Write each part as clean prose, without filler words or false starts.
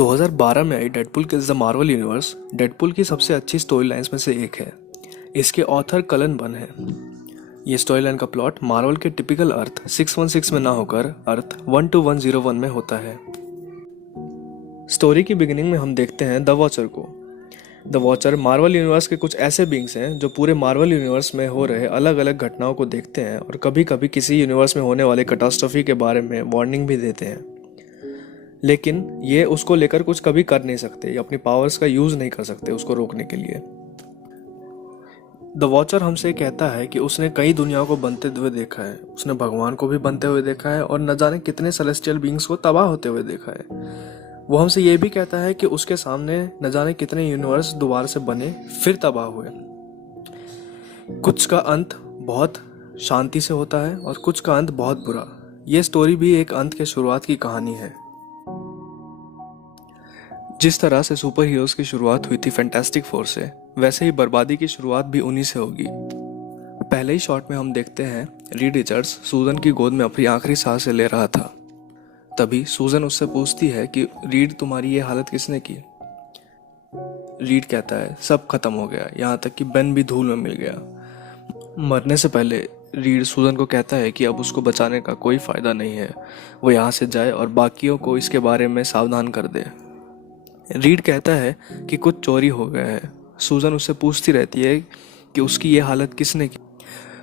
2012 में आई Deadpool kills the Marvel universe Deadpool की सबसे अच्छी स्टोरी लाइन्स में से एक है। इसके ऑथर कलन बन है। ये स्टोरी लाइन का प्लॉट मार्वल के टिपिकल अर्थ 616 में ना होकर अर्थ 12101 में होता है। स्टोरी की बिगिनिंग में हम देखते हैं द वॉचर को। द वॉचर मार्वल यूनिवर्स के कुछ ऐसे बींग्स हैं जो पूरे मार्वल यूनिवर्स में हो रहे अलग अलग घटनाओं को देखते हैं और कभी कभी किसी यूनिवर्स में होने वाले कैटास्ट्रोफी के बारे में वार्निंग भी देते हैं, लेकिन ये उसको लेकर कुछ कभी कर नहीं सकते, अपनी पावर्स का यूज नहीं कर सकते उसको रोकने के लिए। द वॉचर हमसे कहता है कि उसने कई दुनियाओं को बनते हुए देखा है, उसने भगवान को भी बनते हुए देखा है और न जाने कितने सेलेस्टियल बींग्स को तबाह होते हुए देखा है। वो हमसे ये भी कहता है कि उसके सामने न जाने कितने यूनिवर्स दोबारा से बने फिर तबाह हुए। कुछ का अंत बहुत शांति से होता है और कुछ का अंत बहुत बुरा। ये स्टोरी भी एक अंत के शुरुआत की कहानी है। जिस तरह से सुपर हीरोज की शुरुआत हुई थी फैंटास्टिक फोर से, वैसे ही बर्बादी की शुरुआत भी उन्हीं से होगी। पहले ही शॉट में हम देखते हैं रीड रिचर्ड्स सूजन की गोद में अपनी आखिरी सांसें ले रहा था। तभी सूजन उससे पूछती है कि रीड, तुम्हारी ये हालत किसने की? रीड कहता है सब खत्म हो गया, यहाँ तक कि बेन भी धूल में मिल गया। मरने से पहले रीड सूजन को कहता है कि अब उसको बचाने का कोई फायदा नहीं है, वो यहाँ से जाए और बाकियों को इसके बारे में सावधान कर दे। रीड कहता है कि कुछ चोरी हो गया है। सूजन उससे पूछती रहती है कि उसकी ये हालत किसने की।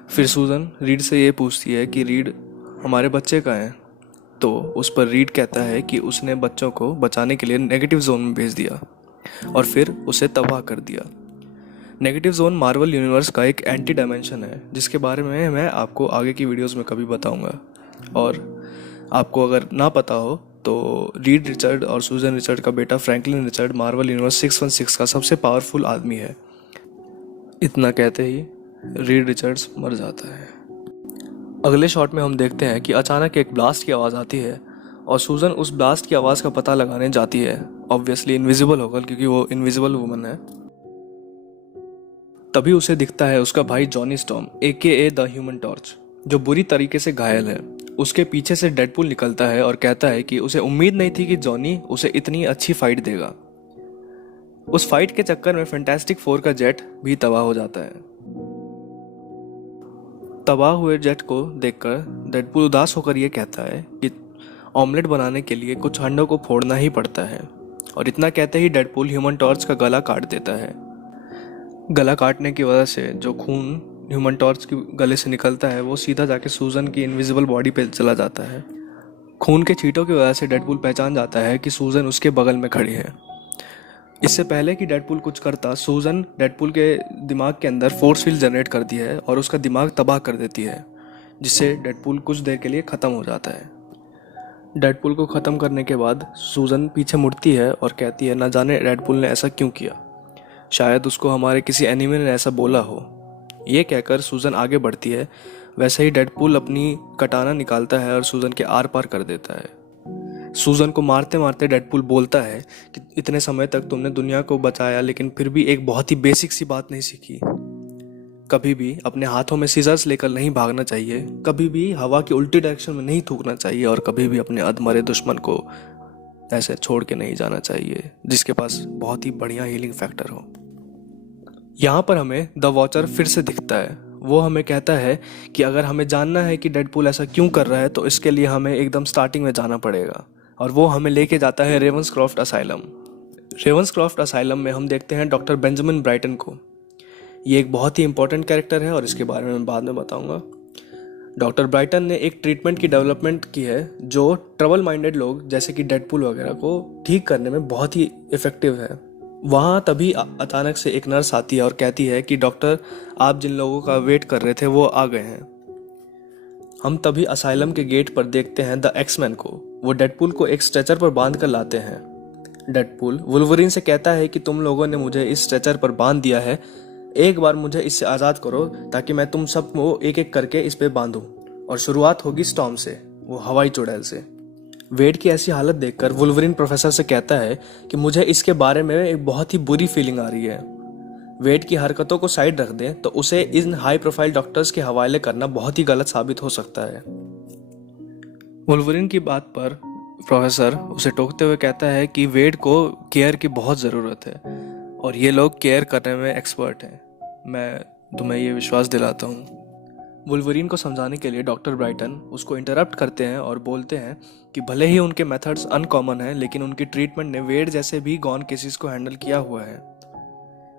फिर सूजन रीड से ये पूछती है कि रीड, हमारे बच्चे कहाँ हैं? तो उस पर रीड कहता है कि उसने बच्चों को बचाने के लिए नेगेटिव जोन में भेज दिया और फिर उसे तबाह कर दिया। नेगेटिव जोन मार्वल यूनिवर्स का एक एंटी डायमेंशन है जिसके बारे में मैं आपको आगे की वीडियोस में कभी बताऊंगा। और आपको अगर ना पता हो तो रीड रिचर्ड और सूजन रिचर्ड का बेटा फ्रैंकलिन रिचर्ड मार्वल यूनिवर्स 616 का सबसे पावरफुल आदमी है। इतना कहते ही रीड रिचर्ड्स मर जाता है। अगले शॉट में हम देखते हैं कि अचानक एक ब्लास्ट की आवाज़ आती है और सूजन उस ब्लास्ट की आवाज़ का पता लगाने जाती है, ऑब्वियसली इनविजिबल होकर क्योंकि वो इनविजिबल वुमन है। तभी उसे दिखता है उसका भाई Johnny storm AKA the human torch, जो बुरी तरीके से घायल है। उसके पीछे से डेडपूल निकलता है और कहता है कि उसे उम्मीद नहीं थी कि जॉनी उसे इतनी अच्छी फाइट देगा। उस फाइट के चक्कर में फैंटास्टिक फोर का जेट भी तबाह हो जाता है। तबाह हुए जेट को देखकर डेडपूल उदास होकर यह कहता है कि ऑमलेट बनाने के लिए कुछ अंडों को फोड़ना ही पड़ता है। और इतना कहते ही डेडपूल ह्यूमन टॉर्च का गला काट देता है। गला काटने की वजह से जो खून ह्यूमन टॉर्च के गले से निकलता है वो सीधा जाके सूजन की इनविजिबल बॉडी पे चला जाता है। खून के छींटों की वजह से डेडपूल पहचान जाता है कि सूजन उसके बगल में खड़ी है। इससे पहले कि डेडपूल कुछ करता, सूजन डेडपूल के दिमाग के अंदर फोर्स फील्ड जनरेट करती है और उसका दिमाग तबाह कर देती है, जिससे डेडपूल कुछ देर के लिए ख़त्म हो जाता है। डेडपूल को ख़त्म करने के बाद सूजन पीछे मुड़ती है और कहती है न जाने डेडपूल ने ऐसा क्यों किया, शायद उसको हमारे किसी एनिमी ने ऐसा बोला हो। ये कहकर सूजन आगे बढ़ती है। वैसे ही डेडपूल अपनी कटाना निकालता है और सूजन के आर पार कर देता है। सूजन को मारते मारते डेडपूल बोलता है कि इतने समय तक तुमने दुनिया को बचाया, लेकिन फिर भी एक बहुत ही बेसिक सी बात नहीं सीखी। कभी भी अपने हाथों में सीजर्स लेकर नहीं भागना चाहिए, कभी भी हवा की उल्टी डायरेक्शन में नहीं थूकना चाहिए और कभी भी अपने अधमरे दुश्मन को ऐसे छोड़ के नहीं जाना चाहिए जिसके पास बहुत ही बढ़िया हीलिंग फैक्टर हो। यहाँ पर हमें द वॉचर फिर से दिखता है। वो हमें कहता है कि अगर हमें जानना है कि डेडपूल ऐसा क्यों कर रहा है तो इसके लिए हमें एकदम स्टार्टिंग में जाना पड़ेगा, और वो हमें लेके जाता है रेवंसक्रॉफ्ट असाइलम। रेवंसक्रॉफ्ट असाइलम में हम देखते हैं डॉक्टर बेंजामिन ब्राइटन को। ये एक बहुत ही इंपॉर्टेंट कैरेक्टर है और इसके बारे में बाद में बताऊंगा। डॉक्टर ब्राइटन ने एक ट्रीटमेंट की डेवलपमेंट की है जो ट्रबल माइंडेड लोग जैसे कि डेडपूल वगैरह को ठीक करने में बहुत ही इफेक्टिव है। वहाँ तभी अचानक से एक नर्स आती है और कहती है कि डॉक्टर, आप जिन लोगों का वेट कर रहे थे वो आ गए हैं। हम तभी असाइलम के गेट पर देखते हैं द एक्समैन को। वो डेडपूल को एक स्ट्रेचर पर बांध कर लाते हैं। डेडपूल वुल्वरीन से कहता है कि तुम लोगों ने मुझे इस स्ट्रेचर पर बांध दिया है, एक बार मुझे इससे आज़ाद करो ताकि मैं तुम सबको एक एक करके इस पे बांधूं। और शुरुआत होगी स्टॉर्म से, वो हवाई चुड़ैल से। वेड की ऐसी हालत देखकर वुल्वरीन प्रोफेसर से कहता है कि मुझे इसके बारे में एक बहुत ही बुरी फीलिंग आ रही है। वेड की हरकतों को साइड रख दें तो उसे इन हाई प्रोफाइल डॉक्टर्स के हवाले करना बहुत ही गलत साबित हो सकता है। वुल्वरीन की बात पर प्रोफेसर उसे टोकते हुए कहता है कि वेड को केयर की बहुत ज़रूरत है और ये लोग केयर करने में एक्सपर्ट हैं। मैं तुम्हें ये विश्वास दिलाता हूँ। वुल्वरीन को समझाने के लिए डॉक्टर ब्राइटन उसको इंटरप्ट करते हैं और बोलते हैं कि भले ही उनके मेथड्स अनकॉमन हैं, लेकिन उनकी ट्रीटमेंट ने वेड जैसे भी गॉन केसेस को हैंडल किया हुआ है।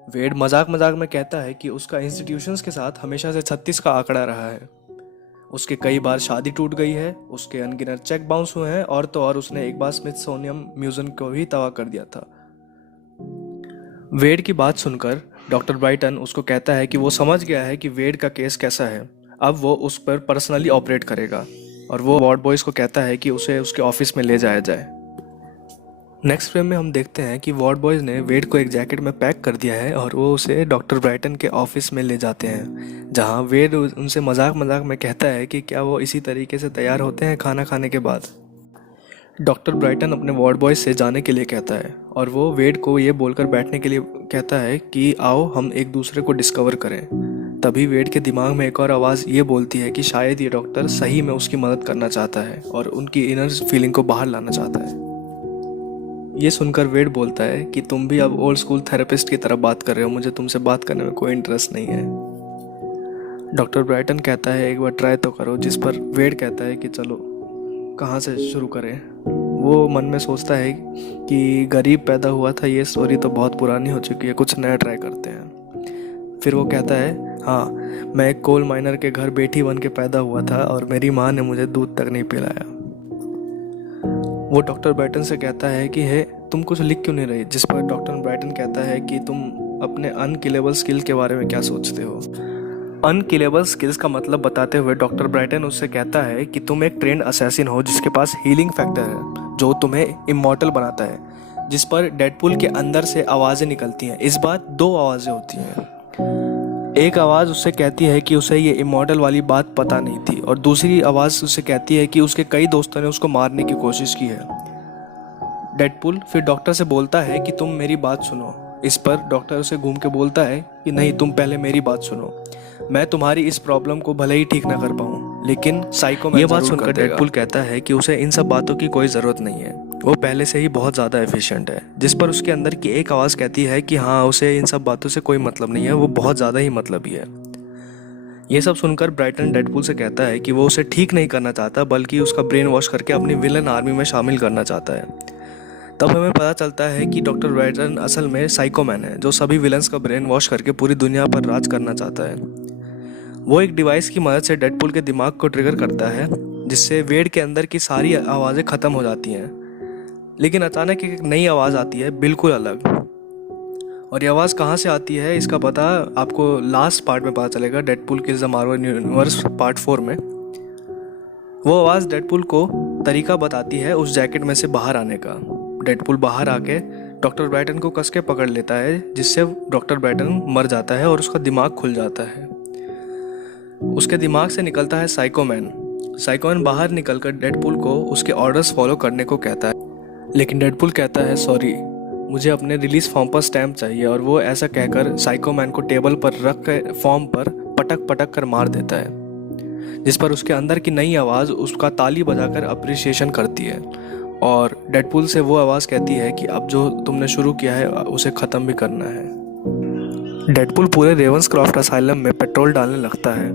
वेड मजाक मजाक में कहता है कि उसका इंस्टीट्यूशंस के साथ हमेशा से 36 का आंकड़ा रहा है। उसके कई बार शादी टूट गई है, उसके अनगिनत चेक बाउंस हुए हैं और तो और उसने एक बार स्मिथसोनियन म्यूजियम को भी तबाह कर दिया था। वेड की बात सुनकर डॉक्टर ब्राइटन उसको कहता है कि वो समझ गया है कि वेड का केस कैसा है। अब वो उस पर पर्सनली ऑपरेट करेगा और वो वार्ड बॉयज़ को कहता है कि उसे उसके ऑफिस में ले जाया जाए। नेक्स्ट फ्रेम में हम देखते हैं कि वार्ड बॉयज़ ने वेड को एक जैकेट में पैक कर दिया है और वो उसे डॉक्टर ब्राइटन के ऑफिस में ले जाते हैं, जहां वेड उनसे मजाक मजाक में कहता है कि क्या वो इसी तरीके से तैयार होते हैं खाना खाने के बाद। डॉक्टर ब्राइटन अपने वार्ड बॉयज़ से जाने के लिए कहता है और वो वेड को ये बोलकर बैठने के लिए कहता है कि आओ हम एक दूसरे को डिस्कवर करें। तभी वेड के दिमाग में एक और आवाज़ ये बोलती है कि शायद ये डॉक्टर सही में उसकी मदद करना चाहता है और उनकी इनर फीलिंग को बाहर लाना चाहता है। ये सुनकर वेड बोलता है कि तुम भी अब ओल्ड स्कूल थेरेपिस्ट की तरह बात कर रहे हो, मुझे तुमसे बात करने में कोई इंटरेस्ट नहीं है। डॉक्टर ब्राइटन कहता है एक बार ट्राई तो करो, जिस पर वेड कहता है कि चलो कहाँ से शुरू करें। वो मन में सोचता है कि गरीब पैदा हुआ था, ये स्टोरी तो बहुत पुरानी हो चुकी है, कुछ नया ट्राई करते हैं। फिर वो कहता है हाँ, मैं एक कोल माइनर के घर बेटी बन के पैदा हुआ था और मेरी माँ ने मुझे दूध तक नहीं पिलाया। वो डॉक्टर ब्राइटन से कहता है कि हे तुम कुछ लिख क्यों नहीं रही, जिस पर डॉक्टर ब्राइटन कहता है कि तुम अपने अनकिलेबल स्किल के बारे में क्या सोचते हो। अनकिलेबल स्किल्स का मतलब बताते हुए डॉक्टर ब्राइटन उससे कहता है कि तुम एक ट्रेंड असैसिन हो जिसके पास हीलिंग फैक्टर है जो तुम्हें इमॉर्टल बनाता है, जिस पर डेडपूल के अंदर से आवाज़ें निकलती हैं। इस बार 2 आवाज़ें होती हैं। एक आवाज़ उससे कहती है कि उसे ये इमॉर्टल वाली बात पता नहीं थी और दूसरी आवाज़ उससे कहती है कि उसके कई दोस्तों ने उसको मारने की कोशिश की है। डेडपूल फिर डॉक्टर से बोलता है कि तुम मेरी बात सुनो। इस पर डॉक्टर उसे घूम के बोलता है कि नहीं, तुम पहले मेरी बात सुनो। मैं तुम्हारी इस प्रॉब्लम को भले ही ठीक ना कर पाऊँ, लेकिन साइको में ये बात सुनकर डेडपूल कहता है कि उसे इन सब बातों की कोई ज़रूरत नहीं है, वो पहले से ही बहुत ज़्यादा एफिशिएंट है। जिस पर उसके अंदर की एक आवाज़ कहती है कि हाँ, उसे इन सब बातों से कोई मतलब नहीं है, वो बहुत ज़्यादा ही मतलबी है। ये सब सुनकर ब्राइटन डेडपूल से कहता है कि वो उसे ठीक नहीं करना चाहता, बल्कि उसका ब्रेन वॉश करके अपनी विलन आर्मी में शामिल करना चाहता है। तब हमें पता चलता है कि डॉक्टर ब्राइटन असल में साइकोमैन है जो सभी विलन्स का ब्रेन वॉश करके पूरी दुनिया पर राज करना चाहता है। वो एक डिवाइस की मदद से डेडपूल के दिमाग को ट्रिगर करता है, जिससे वेड के अंदर की सारी आवाज़ें ख़त्म हो जाती हैं। लेकिन अचानक एक नई आवाज़ आती है, बिल्कुल अलग। और ये आवाज़ कहाँ से आती है इसका पता आपको लास्ट पार्ट में पता चलेगा, Deadpool kills the Marvel universe part 4 में। वो आवाज़ डेडपूल को तरीका बताती है उस जैकेट में से बाहर आने का। डेडपूल बाहर आके डॉक्टर ब्राइटन को कस के पकड़ लेता है, जिससे डॉक्टर ब्राइटन मर जाता है और उसका दिमाग खुल जाता है। उसके दिमाग से निकलता है साइकोमैन। साइकोमैन बाहर निकलकर डेडपूल को उसके ऑर्डर्स फॉलो करने को कहता है, लेकिन डेडपूल कहता है सॉरी, मुझे अपने रिलीज फॉर्म पर स्टैम्प चाहिए, और वो ऐसा कहकर साइकोमैन को टेबल पर रख के फॉर्म पर पटक पटक कर मार देता है, जिस पर उसके अंदर की नई आवाज़ उसका ताली बजाकर अप्रिसिएशन करती है। और डेडपूल से वो आवाज़ कहती है कि अब जो तुमने शुरू किया है उसे ख़त्म भी करना है। डेडपूल पूरे रेवंसक्रॉफ्ट असाइलम में पेट्रोल डालने लगता है।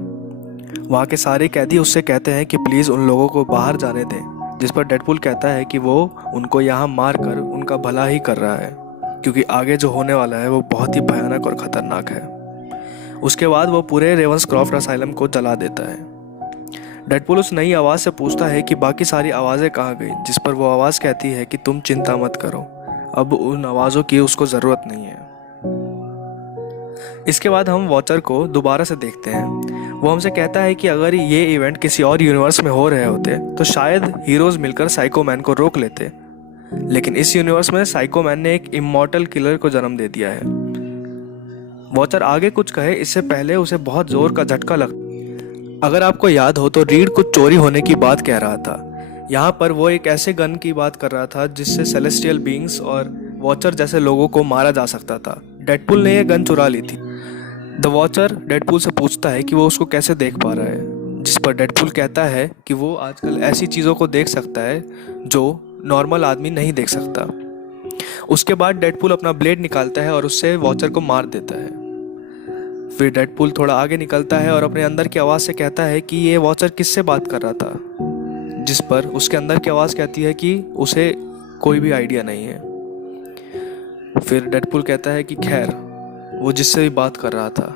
वहाँ के सारे कैदी उससे कहते हैं कि प्लीज़ उन लोगों को बाहर जाने दें, जिस पर डेडपूल कहता है कि वो उनको यहाँ मार कर उनका भला ही कर रहा है, क्योंकि आगे जो होने वाला है वो बहुत ही भयानक और ख़तरनाक है। उसके बाद वो पूरे रेवंसक्रॉफ्ट असाइलम को जला देता है। डेडपूल उस नई आवाज़ से पूछता है कि बाकी सारी आवाज़ें कहाँ गई, जिस पर वो आवाज़ कहती है कि तुम चिंता मत करो, अब उन आवाज़ों की उसको ज़रूरत नहीं है। इसके बाद हम वॉचर को दोबारा से देखते हैं। वो हमसे कहता है कि अगर ये इवेंट किसी और यूनिवर्स में हो रहे होते तो शायद हीरोज़ मिलकर साइकोमैन को रोक लेते, लेकिन इस यूनिवर्स में साइकोमैन ने एक इमॉर्टल किलर को जन्म दे दिया है। वॉचर आगे कुछ कहे इससे पहले उसे बहुत ज़ोर का झटका लगता। अगर आपको याद हो तो रीड कुछ चोरी होने की बात कह रहा था। यहाँ पर वो एक ऐसे गन की बात कर रहा था जिससे सेलेस्टियल बीइंग्स और वॉचर जैसे लोगों को मारा जा सकता था। डेडपूल ने यह गन चुरा ली थी। द वॉचर डेडपूल से पूछता है कि वो उसको कैसे देख पा रहा है, जिस पर डेडपूल कहता है कि वो आजकल ऐसी चीज़ों को देख सकता है जो नॉर्मल आदमी नहीं देख सकता। उसके बाद डेडपूल अपना ब्लेड निकालता है और उससे वॉचर को मार देता है। फिर डेडपूल थोड़ा आगे निकलता है और अपने अंदर की आवाज़ से कहता है कि ये वॉचर किससे बात कर रहा था, जिस पर उसके अंदर की आवाज़ कहती है कि उसे कोई भी आइडिया नहीं है। फिर डेडपूल कहता है कि खैर, वो जिससे भी बात कर रहा था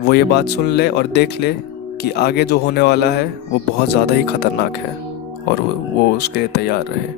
वो ये बात सुन ले और देख ले कि आगे जो होने वाला है वो बहुत ज़्यादा ही खतरनाक है और वो उसके लिए तैयार रहे।